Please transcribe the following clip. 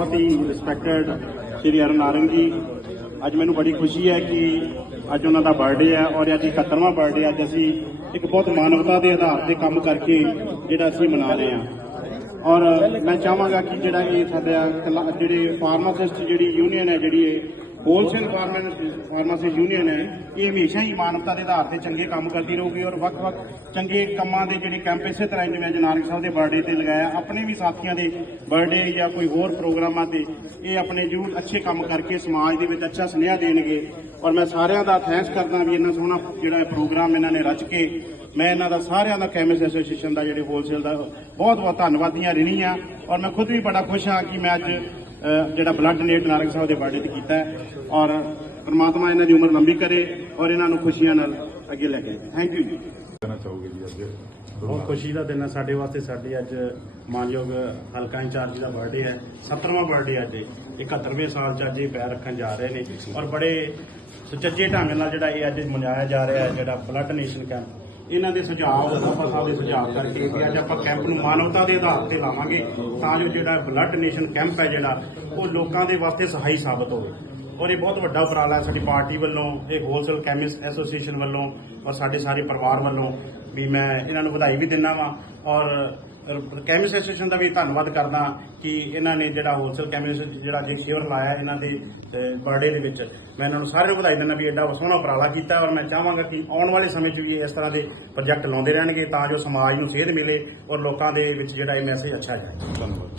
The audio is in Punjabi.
ਬਹੁਤ ਹੀ ਰਿਸਪੈਕਟਡ ਸ਼੍ਰੀ ਅਰੁਣ ਨਾਰੰਗ ਜੀ। ਅੱਜ ਮੈਨੂੰ ਬੜੀ ਖੁਸ਼ੀ ਹੈ ਕਿ ਅੱਜ ਉਹਨਾਂ ਦਾ ਬਰਥਡੇ ਹੈ ਔਰ ਅੱਜ 71ਵਾਂ ਬਰਥਡੇ ਅੱਜ ਅਸੀਂ ਇੱਕ ਬਹੁਤ ਮਾਨਵਤਾ ਦੇ ਆਧਾਰ ਤੇ ਕੰਮ ਕਰਕੇ ਜਿਹੜਾ ਅਸੀਂ ਮਨਾ ਰਹੇ ਹਾਂ। ਔਰ ਮੈਂ ਚਾਹਾਂਗਾ ਕਿ ਜਿਹੜਾ ਇਹ ਸਾਡਾ ਕਲਾ- ਜਿਹੜੇ ਫਾਰਮਾਸਿਸਟ ਜਿਹੜੀ ਯੂਨੀਅਨ ਹੈ, ਜਿਹੜੀ ਇਹ ਹੋਲਸੇਲ ਫਾਰਮਾਸੀ ਯੂਨੀਅਨ ਹੈ। ਇਹ ਹਮੇਸ਼ਾ ਹੀ ਮਾਨਵਤਾ ਦੇ ਆਧਾਰ ਤੇ ਚੰਗੇ ਕੰਮ ਕਰਦੀ ਰਹੂਗੀ ਔਰ ਵੱਖ-ਵੱਖ ਚੰਗੇ ਕੰਮਾਂ ਦੇ ਜਿਹੜੇ ਕੈਂਪ ਇਸੇ ਤਰ੍ਹਾਂ ਜਿਵੇਂ ਅੱਜ ਨਾਨਕ ਸਾਹਿਬ ਦੇ ਬਰਥਡੇ ਤੇ ਲਗਾਇਆ, ਆਪਣੇ ਵੀ ਸਾਥੀਆਂ ਦੇ ਬਰਥਡੇ ਜਾਂ ਕੋਈ ਹੋਰ ਪ੍ਰੋਗਰਾਮਾਂ ਤੇ ਇਹ ਆਪਣੇ ਜ਼ਰੂਰ ਅੱਛੇ ਕੰਮ ਕਰਕੇ ਸਮਾਜ ਦੇ ਵਿੱਚ ਅੱਛਾ ਸੁਨੇਹਾ ਦੇਣਗੇ। ਔਰ ਮੈਂ ਸਾਰਿਆਂ ਦਾ ਥੈਂਕਸ ਕਰਦਾ ਵੀ ਇੰਨਾ ਸੋਹਣਾ ਜਿਹੜਾ ਪ੍ਰੋਗਰਾਮ ਇਹਨਾਂ ਨੇ ਰਚ ਕੇ, ਮੈਂ ਇਹਨਾਂ ਦਾ ਸਾਰਿਆਂ ਦਾ ਕੈਮਿਸਟ ਐਸੋਸੀਏਸ਼ਨ ਦਾ, ਜਿਹੜੇ ਹੋਲਸੇਲ ਦਾ ਬਹੁਤ ਬਹੁਤ ਧੰਨਵਾਦੀਆਂ ਰਹਿਣੀ ਆ ਔਰ ਮੈਂ ਖੁਦ ਵੀ ਬੜਾ ਖੁਸ਼ ਹਾਂ ਕਿ ਮੈਂ ਅੱਜ ਜਿਹੜਾ ਬਲੱਡ ਡੋਨੇਟ ਨਾਨਕ ਸਾਹਿਬ ਦੇ ਬਰਥਡੇ ਤੇ ਕੀਤਾ ਹੈ ਔਰ ਪ੍ਰਮਾਤਮਾ ਇਹਨਾਂ ਦੀ ਉਮਰ ਲੰਬੀ ਕਰੇ ਔਰ ਇਹਨਾਂ ਨੂੰ ਖੁਸ਼ੀਆਂ ਨਾਲ ਅੱਗੇ ਲੈ ਕੇ ਥੈਂਕ ਯੂ ਜੀ। ਕਹਿਣਾ ਚਾਹੋਗੇ ਜੀ ਅੱਜ? ਬਹੁਤ ਖੁਸ਼ੀ ਦਾ ਦਿਨ ਹੈ ਸਾਡੇ ਵਾਸਤੇ। ਸਾਡੇ ਅੱਜ ਮਾਨਯੋਗ ਹਲਕਾ ਇੰਚਾਰਜ ਦਾ ਬਰਥਡੇ ਹੈ। 17ਵਾਂ ਬਰਥਡੇ ਅੱਜ। ਇਹ। 71ਵੇਂ ਸਾਲ ਚ ਅੱਜ ਇਹ ਪੈਰ ਰੱਖਣ ਜਾ ਰਹੇ ਨੇ। ਔਰ ਬੜੇ ਸੁਚੱਜੇ ਢੰਗ ਨਾਲ ਜਿਹੜਾ ਇਹ ਅੱਜ ਮਨਾਇਆ ਜਾ ਰਿਹਾ ਹੈ ਜਿਹੜਾ ਬਲੱਡ ਡੋਨੇਸ਼ਨ ਕੈਂਪ ਇਹਨਾਂ ਦੇ ਸੁਝਾਅ ਬਾਬਾ ਸਾਹਿਬ ਦੇ ਸੁਝਾਅ ਕਰਕੇ ਕਿ ਅੱਜ ਆਪਾਂ ਕੈਂਪ ਨੂੰ ਮਾਨਵਤਾ ਦੇ ਆਧਾਰ ਤੇ ਲਾਵਾਂਗੇ ਤਾਂ ਜੋ ਜਿਹੜਾ ਬਲੱਡ ਡੋਨੇਸ਼ਨ ਕੈਂਪ ਹੈ ਜਿਹੜਾ, ਉਹ ਲੋਕਾਂ ਦੇ ਵਾਸਤੇ ਸਹਾਈ ਸਾਬਤ ਹੋਵੇ। ਔਰ ਇਹ ਬਹੁਤ ਵੱਡਾ ਉਪਰਾਲਾ ਹੈ ਸਾਡੀ ਪਾਰਟੀ ਵੱਲੋਂ, ਇਹ ਹੋਲਸੇਲ ਕੈਮਿਸਟ ਐਸੋਸੀਏਸ਼ਨ ਵੱਲੋਂ ਔਰ ਸਾਡੇ ਸਾਰੇ ਪਰਿਵਾਰ ਵੱਲੋਂ ਵੀ ਮੈਂ ਇਹਨਾਂ ਨੂੰ ਵਧਾਈ ਵੀ ਦਿੰਦਾ ਵਾਂ। ਔਰ ਕੈਮਿਸਟ ਐਸੋਸੀਏਸ਼ਨ ਦਾ ਵੀ ਧੰਨਵਾਦ ਕਰਦਾ ਕਿ ਇਹਨਾਂ ਨੇ ਜਿਹੜਾ ਹੋਲਸੇਲ ਕੈਮਿਸਟ ਜਿਹੜਾ ਜੇ ਸ਼ੇਅਰ ਲਾਇਆ ਇਹਨਾਂ ਦੇ ਬਰਥਡੇ ਦੇ ਵਿੱਚ। ਮੈਂ ਇਹਨਾਂ ਨੂੰ ਸਾਰਿਆਂ ਨੂੰ ਵਧਾਈ ਦਿੰਦਾ ਵੀ ਐਡਾ ਸੋਹਣਾ ਉਪਰਾਲਾ ਕੀਤਾ ਔਰ ਮੈਂ ਚਾਹਾਂਗਾ ਕਿ ਆਉਣ ਵਾਲੇ ਸਮੇਂ 'ਚ ਵੀ ਇਹ ਇਸ ਤਰ੍ਹਾਂ ਦੇ ਪ੍ਰੋਜੈਕਟ ਲਾਉਂਦੇ ਰਹਿਣਗੇ ਤਾਂ ਜੋ ਸਮਾਜ ਨੂੰ ਸੇਧ ਮਿਲੇ ਔਰ ਲੋਕਾਂ ਦੇ ਵਿੱਚ ਜਿਹੜਾ ਇਹ ਮੈਸੇਜ ਅੱਛਾ ਜਾਏ। ਧੰਨਵਾਦ।